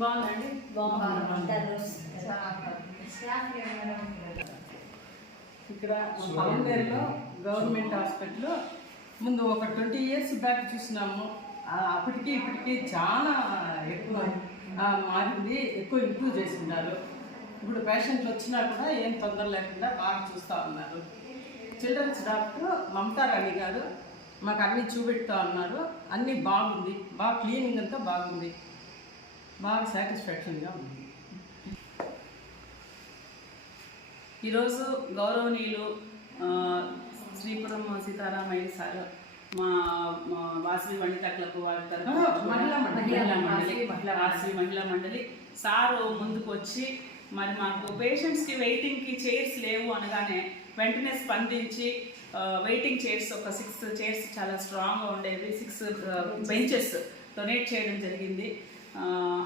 బాగుందండి. ఇక్కడ పలంనేరులో government hospital ముందు ఒక 20 years బ్యాక్ చూసినాము. అప్పటికి ఇప్పటికి చాలా ఎక్కువ మారింది, ఎక్కువ ఇంప్రూవ్ చేసి ఉన్నారు. ఇప్పుడు పేషెంట్లు వచ్చినా కూడా ఏం తొందర లేకుండా బాగా చూస్తూ ఉన్నారు. చిల్డ్రన్స్ డాక్టర్ మమతా రాణి గారు మాకు అన్నీ చూపెడుతూ ఉన్నారు. అన్నీ బాగుంది, బాగా క్లీనింగ్ అంతా బాగుంది, బాగా సాటిస్ఫాక్షన్గా ఉంది. ఈరోజు గౌరవనీయులు శ్రీపురం సీతారామయ్య సార్ మా వాసవి వనితా క్లబ్ వాళ్ళ తరఫున వాసవి మహిళా మండలి సారు ముందుకు వచ్చి మరి మాకు పేషెంట్స్కి వెయిటింగ్కి చైర్స్ లేవు అనగానే వెంటనే స్పందించి వెయిటింగ్ చైర్స్ ఒక 6 చైర్స్ చాలా స్ట్రాంగ్గా ఉండేవి, 6 బెంచెస్ డొనేట్ చేయడం జరిగింది.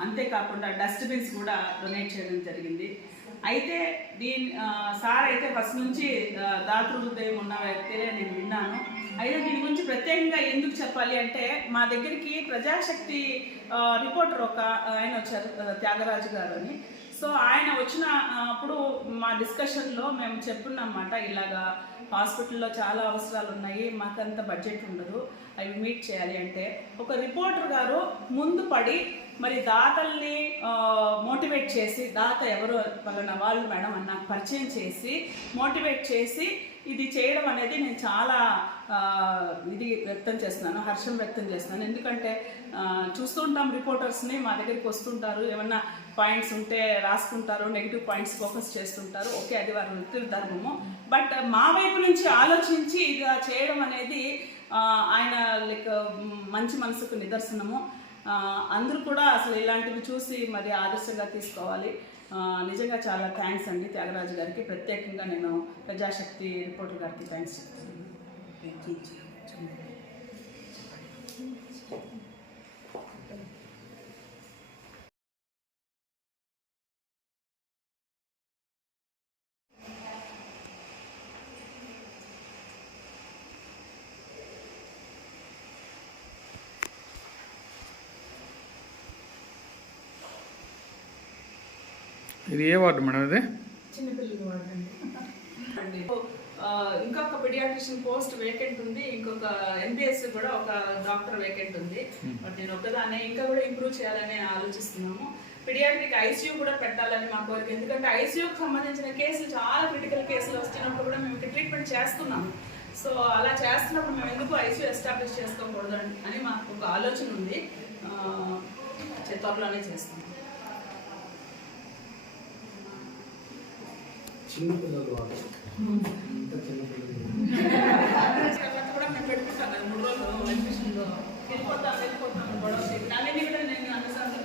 అంతేకాకుండా డస్ట్బిన్స్ కూడా డొనేట్ చేయడం జరిగింది. అయితే సార్ అయితే ఫస్ట్ నుంచి దాతృ హృదయం ఉన్న వ్యక్తినే నేను విన్నాను. అయితే దీని గురించి ప్రత్యేకంగా ఎందుకు చెప్పాలి అంటే మా దగ్గరికి ప్రజాశక్తి రిపోర్టర్ ఒక ఆయన వచ్చారు, త్యాగరాజు గారు అని. సో ఆయన వచ్చిన అప్పుడు మా డిస్కషన్లో మేము చెప్పున్నమాట, ఇలాగా హాస్పిటల్లో చాలా అవసరాలు ఉన్నాయి, మాకంత బడ్జెట్ ఉండదు, అవి మీట్ చేయాలి అంటే ఒక రిపోర్టర్ గారు ముందు పడి మరి దాతల్ని మోటివేట్ చేసి, దాత ఎవరు పలానా వాళ్ళు మేడం అని నాకు పరిచయం చేసి మోటివేట్ చేసి ఇది చేయడం అనేది నేను చాలా ఇది వ్యక్తం చేస్తున్నాను, హర్షం వ్యక్తం చేస్తున్నాను. ఎందుకంటే చూస్తూ ఉంటాం రిపోర్టర్స్ని, మా దగ్గరికి వస్తుంటారు, ఏమన్నా పాయింట్స్ ఉంటే రాసుకుంటారు, నెగిటివ్ పాయింట్స్ ఫోకస్ చేస్తుంటారు. ఓకే, అది వారి వృత్తి ధర్మము. బట్ మా వైపు నుంచి ఆలోచించి ఇది చేయడం అనేది ఆయన మంచి మనసుకు నిదర్శనము. అందరూ కూడా అసలు ఇలాంటివి చూసి మరి ఆదర్శంగా తీసుకోవాలి. నిజంగా చాలా థ్యాంక్స్ అండి త్యాగరాజు గారికి. ప్రత్యేకంగా నేను ప్రజాశక్తి రిపోర్టర్ గారికి థ్యాంక్స్ చెప్తున్నాను. ఇది ఏ వార్డు మేడం? ఇది చిన్నపిల్లల వార్డు అండి. ఇంకొక పీడియాట్రిషియన్ పోస్ట్ వేకెంట్ ఉంది, ఇంకొక NBS కూడా ఒక డాక్టర్ వేకెంట్ ఉంది. బట్ నేను ఒకదాన్ని ఇంకా కూడా ఇంప్రూవ్ చేయాలని ఆలోచిస్తున్నాము. పీడియాట్రిక్ ICU కూడా పెట్టాలని మా కోరిక. ఎందుకంటే ICUకి సంబంధించిన కేసులు చాలా క్రిటికల్ కేసులు వస్తున్నప్పుడు కూడా మేము ఇక్కడ ట్రీట్మెంట్ చేస్తున్నాము. సో అలా చేస్తున్నప్పుడు మేము ఎందుకు ICU ఎస్టాబ్లిష్ చేసుకోకూడదు అని మాకు ఒక ఆలోచన ఉంది. త్వరలోనే చేస్తున్నాం. చిన్నపిల్లలు కూడా మేము పెట్టుకుంటాను 3 రోజులు అడ్మిషన్లో వెళ్ళిపోతాను గొడవ అన్నీ కూడా నేను అన్నసార్లు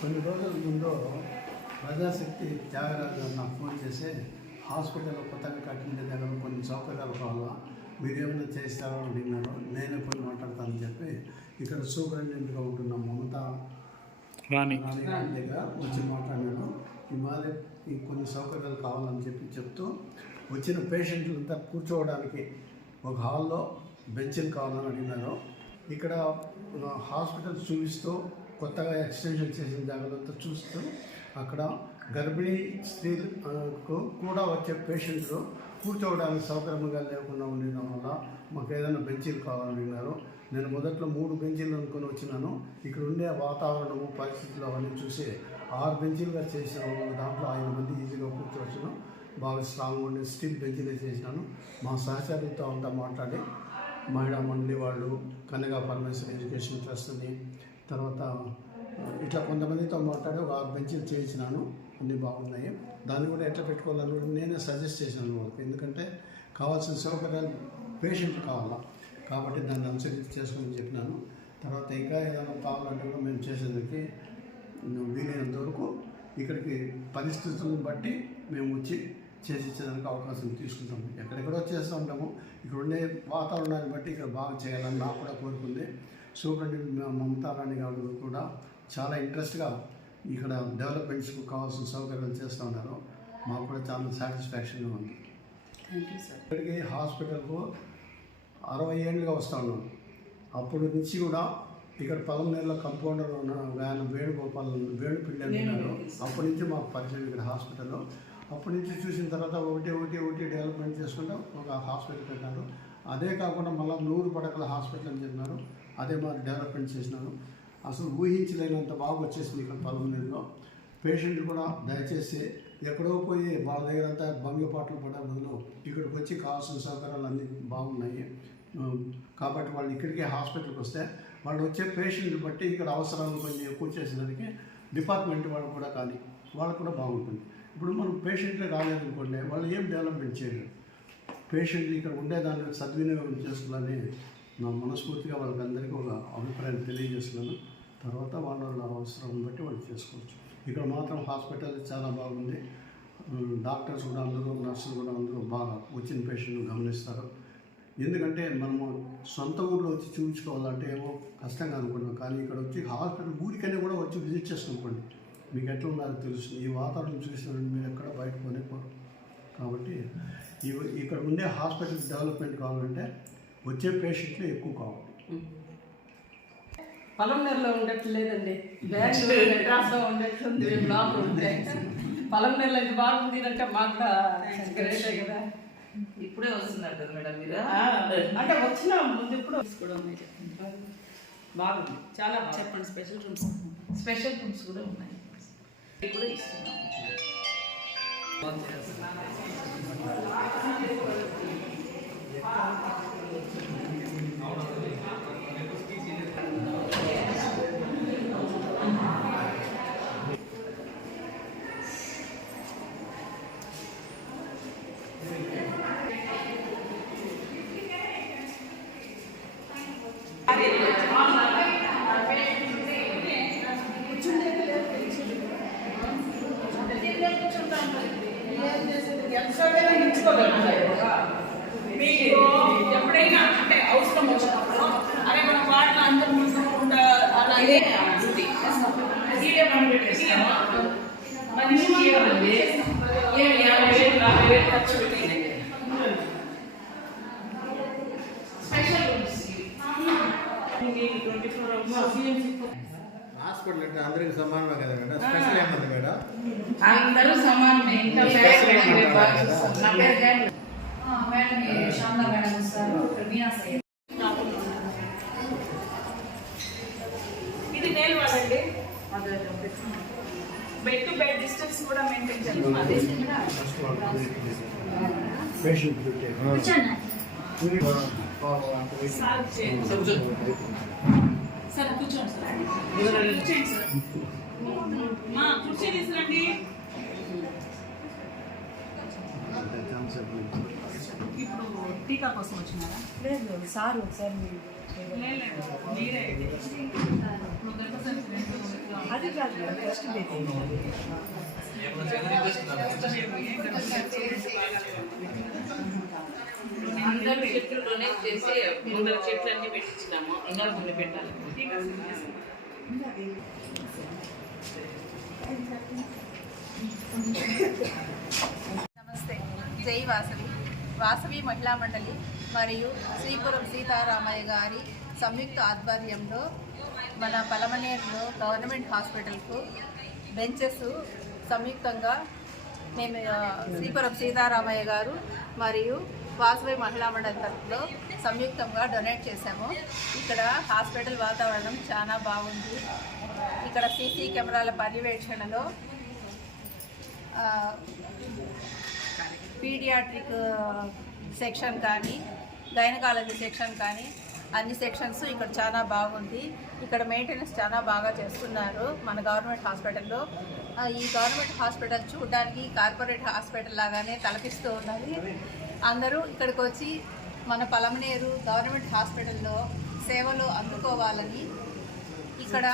కొన్ని రోజుల ముందు ప్రజాశక్తి త్యాగరాజు నాకు ఫోన్ చేసి హాస్పిటల్లో కొత్తగా కట్టిన దగ్గర కొన్ని సౌకర్యాలు కావాలా, మీరేమైనా చేస్తారో అడిగినారు. నేనే పోయి మాట్లాడతానని చెప్పి ఇక్కడ సూపరింటెండెంట్గా ఉంటున్న మమతా రాణి దగ్గర వచ్చి మాట్లాడాను. ఈ కొన్ని సౌకర్యాలు కావాలని చెప్తూ వచ్చిన పేషెంట్లంతా కూర్చోవడానికి ఒక హాల్లో బెంచ్లు కావాలని అడిగినారు. ఇక్కడ హాస్పిటల్ చూపిస్తూ కొత్తగా ఎక్స్టెన్షన్ చేసిన జాగ్రత్త చూస్తూ అక్కడ గర్భిణీ స్త్రీలకు కూడా వచ్చే పేషెంట్లు కూర్చోవడానికి సౌకర్యంగా లేకుండా ఉండడం వల్ల మాకు ఏదైనా బెంచీలు కావాలని అడిగినారు. నేను మొదట్లో 3 బెంచీలు అనుకుని వచ్చినాను. ఇక్కడ ఉండే వాతావరణము పరిస్థితులు అవన్నీ చూసి 6 బెంచీలుగా చేసిన దాంట్లో 5 మంది ఈజీగా కూర్చోవచ్చును. బాగా స్ట్రాంగ్ ఉండే స్టీల్ బెంచీలే చేసినాను. మా సహచరులతో అంతా మాట్లాడి మహిళా మండలి వాళ్ళు, కనగా పరమేశ్వర ఎడ్యుకేషన్ ట్రస్ట్ని, తర్వాత ఇట్లా కొంతమందితో మాట్లాడి ఒక 6 బెంచీలు చేయించినాను. అన్నీ బాగున్నాయి. దాన్ని కూడా ఎట్లా పెట్టుకోవాలని కూడా నేనే సజెస్ట్ చేశాను వాళ్ళకి. ఎందుకంటే కావాల్సిన సౌకర్యాలు పేషెంట్ కావాలా కాబట్టి దాన్ని అనుసరించి చేసుకోమని చెప్పినాను. తర్వాత ఇంకా ఏదైనా కావాలంటే కూడా మేము చేసేదానికి వీలైనంత వరకు ఇక్కడికి పరిస్థితులను బట్టి మేము వచ్చి చేసి ఇచ్చేదానికి అవకాశం తీసుకుంటాము. ఎక్కడెక్కడో చేస్తూ ఉంటాము. ఇక్కడ ఉండే వాతావరణాన్ని బట్టి ఇక్కడ బాగా చేయాలని నాకు కూడా కోరుకుంది. సూపరింటెండెంట్ మమతా రాణి గారు కూడా చాలా ఇంట్రెస్ట్గా ఇక్కడ డెవలప్మెంట్స్కి కావాల్సిన సౌకర్యాలు చేస్తూ ఉన్నారు. మాకు కూడా చాలా సాటిస్ఫాక్షన్గా ఉంది. Thank you sir. ఇక్కడికి హాస్పిటల్కు 60 ఏళ్ళుగా వస్తూ ఉన్నాం. అప్పటి నుంచి కూడా ఇక్కడ పలమనేరులో కంపౌండర్ ఉన్న వేణుపిండి అని ఉన్నారు. అప్పటి నుంచి మాకు పరిచయం ఇక్కడ హాస్పిటల్లో. అప్పటి నుంచి చూసిన తర్వాత ఒకటి డెవలప్మెంట్ చేసుకుంటూ ఒక హాస్పిటల్ పెట్టారు. అదే కాకుండా మళ్ళీ 100 పడకల హాస్పిటల్ అని చెప్పినారు. అదే మాకు డెవలప్మెంట్ చేసినారు. అసలు ఊహించలేనంత బాగా వచ్చేసింది ఇక్కడ పలమనేరులో. పేషెంట్లు కూడా దయచేసి ఎక్కడో పోయి వాళ్ళ దగ్గర అంతా బంగ్లపాట్లు పడే బదులు ఇక్కడికి వచ్చి కావాల్సిన సౌకర్యాలు అన్నీ బాగున్నాయి. కాబట్టి వాళ్ళు ఇక్కడికే హాస్పిటల్కి వస్తే వాళ్ళు వచ్చే పేషెంట్లు బట్టి ఇక్కడ అవసరాలు కొంచెం ఎక్కువ చేసేదానికి డిపార్ట్మెంట్ వాళ్ళు కూడా కానీ వాళ్ళకు కూడా బాగుంటుంది. ఇప్పుడు మనం పేషెంట్లే రాలేదనుకోండి, వాళ్ళు ఏం డెవలప్మెంట్ చేయలేరు. పేషెంట్లు ఇక్కడ ఉండేదాన్ని సద్వినియోగం చేసుకోవాలని నా మనస్ఫూర్తిగా వాళ్ళకందరికీ ఒక అభిప్రాయం తెలియజేస్తున్నాను. తర్వాత వాళ్ళ అవసరం బట్టి వాళ్ళు చేసుకోవచ్చు. ఇక్కడ మాత్రం హాస్పిటల్ చాలా బాగుంది. డాక్టర్స్ కూడా అందరూ, నర్సులు కూడా అందరూ బాగా వచ్చిన పేషెంట్ను గమనిస్తారు. ఎందుకంటే మనము సొంత ఊళ్ళో వచ్చి చూపించుకోవాలంటే ఏమో కష్టంగా అనుకున్నాం. కానీ ఇక్కడ వచ్చి హాస్పిటల్ ఊరికైనా కూడా వచ్చి విజిట్ చేసుకోండి, మీకు ఎట్లా ఉన్నారో తెలుస్తుంది. ఈ వాతావరణం చూసినప్పుడు మీరు ఎక్కడ బయట కొనేపోరు. కాబట్టి ఇక్కడ ఉండే హాస్పిటల్ డెవలప్మెంట్ కావాలంటే వచ్చే పేషెంట్లు ఎక్కువ కావాలి. పలమనేరులో ఉండట్లేదండి, బెంగళూరు మెడ్రాస్లో ఉండట్టుంది. లోపల ఉంటే పలమనేరులో ఇది బాగుంది అంటే మాకు గ్రేటే కదా. ఇప్పుడే వస్తున్నారు కదా మేడం మీరు? అంటే వచ్చిన ముందు ఇప్పుడు కూడా ఉన్నాయి చెప్పండి. బాగుంది, చాలా బాగా చెప్పండి. స్పెషల్ రూమ్స్ స్పెషల్ రూమ్స్ కూడా ఉన్నాయి, ఇవి కూడా ఇస్తున్నాం. మీకు ఎప్పుడైనా అంటే అవసరం వచ్చినప్పుడు అదే మనం వాటిలో అందరూ ముందు అలాగే ఇదే మనం పెట్టేసాము. మనిషి 50,000-40,000 ఖర్చు పెట్టింది. Special rooms 24 hours. హాస్పిటల్ అంటే అందరికి సమానమే కదా మేడం? స్పెషల్ ఏమన్నా మేడం? అందరూ సమానమే. ఇంకా పేరు మేడం శాంతా మేడం వస్తారు, ప్రవీణ సయ్యద్. ఇది నేల్ వాడండి. బెడ్ టు బెడ్ డిస్టెన్స్ కూడా మెయింటైన్ చేయాలి. పేషెంట్ సార్ కూర్చోండి సార్. కూర్చోండి సార్. మా కుర్చీ తీసుకురండి. ఇప్పుడు టీకా కోసం వచ్చినారా? లేదు సార్ ఒకసారి లేదు, మీరే ఇప్పుడు గర్భసంచి 2 అది కాదు ఫస్ట్ అందరూ చెట్లు డొనేట్ చేసి 100 చెట్లు అన్ని పెట్టించినాము. ఇంకా కొన్ని పెట్టాలి. నమస్తే, జై వాసవి. వాసవి మహిళా మండలి మరియు శ్రీపురం సీతారామయ్య గారి సంయుక్త ఆధ్వర్యంలో మన పలమనేరులో గవర్నమెంట్ హాస్పిటల్కు బెంచెస్ సంయుక్తంగా మేము శ్రీపురం సీతారామయ్య గారు మరియు వాసవి మహిళా మండలి తరఫులో సంయుక్తంగా డొనేట్ చేశాము. ఇక్కడ హాస్పిటల్ వాతావరణం చాలా బాగుంది. ఇక్కడ సీసీ కెమెరాల పర్యవేక్షణలో పీడియాట్రిక్ సెక్షన్ కానీ గైనకాలజీ సెక్షన్ కానీ అన్ని సెక్షన్స్ ఇక్కడ చాలా బాగుంది. ఇక్కడ మెయింటెనెన్స్ చాలా బాగా చేస్తున్నారు మన గవర్నమెంట్ హాస్పిటల్లో. ఈ గవర్నమెంట్ హాస్పిటల్ చూడడానికి కార్పొరేట్ హాస్పిటల్ లాగానే తలపిస్తూ ఉన్నది. అందరూ ఇక్కడికి వచ్చి మన పలమనేరు గవర్నమెంట్ హాస్పిటల్లో సేవలు అందుకోవాలని ఇక్కడ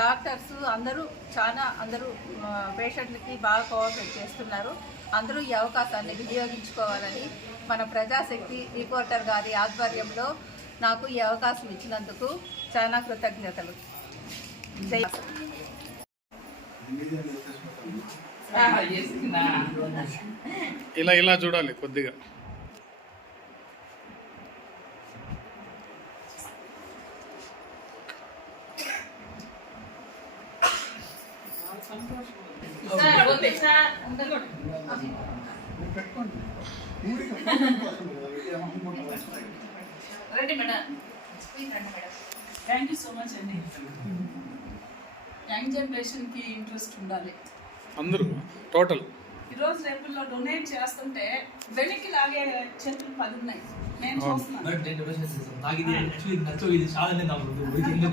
డాక్టర్స్ అందరూ అందరూ పేషెంట్లకి బాగా కోఆపరేట్ చేస్తున్నారు. అందరూ ఈ అవకాశాన్ని వినియోగించుకోవాలని మన ప్రజాశక్తి రిపోర్టర్ గారి ఆధ్వర్యంలో నాకు ఈ అవకాశం ఇచ్చినందుకు చాలా కృతజ్ఞతలు. ఇలా చూడాలి కొద్దిగా. సార్ ఓకే సార్ రండి madam. Thank you so much అండి. యంగ్ జనరేషన్కి ఇంట్రెస్ట్ ఉండాలి. అందరూ టోటల్ ఈరోజు రేపుల్లో డొనేట్ చేస్తుంటే వెనక్కి లాగే చేతులు 10 ఉన్నాయి. నేను చూస్తున్నాను.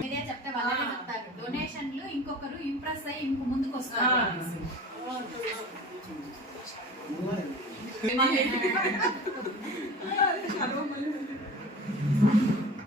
మీరే చెప్తే వాళ్ళే చెప్తారు. డొనేషన్లు ఇంకొకరు ఇంప్రెస్ అయ్యి ఇంకో ముందుకు వస్తారు.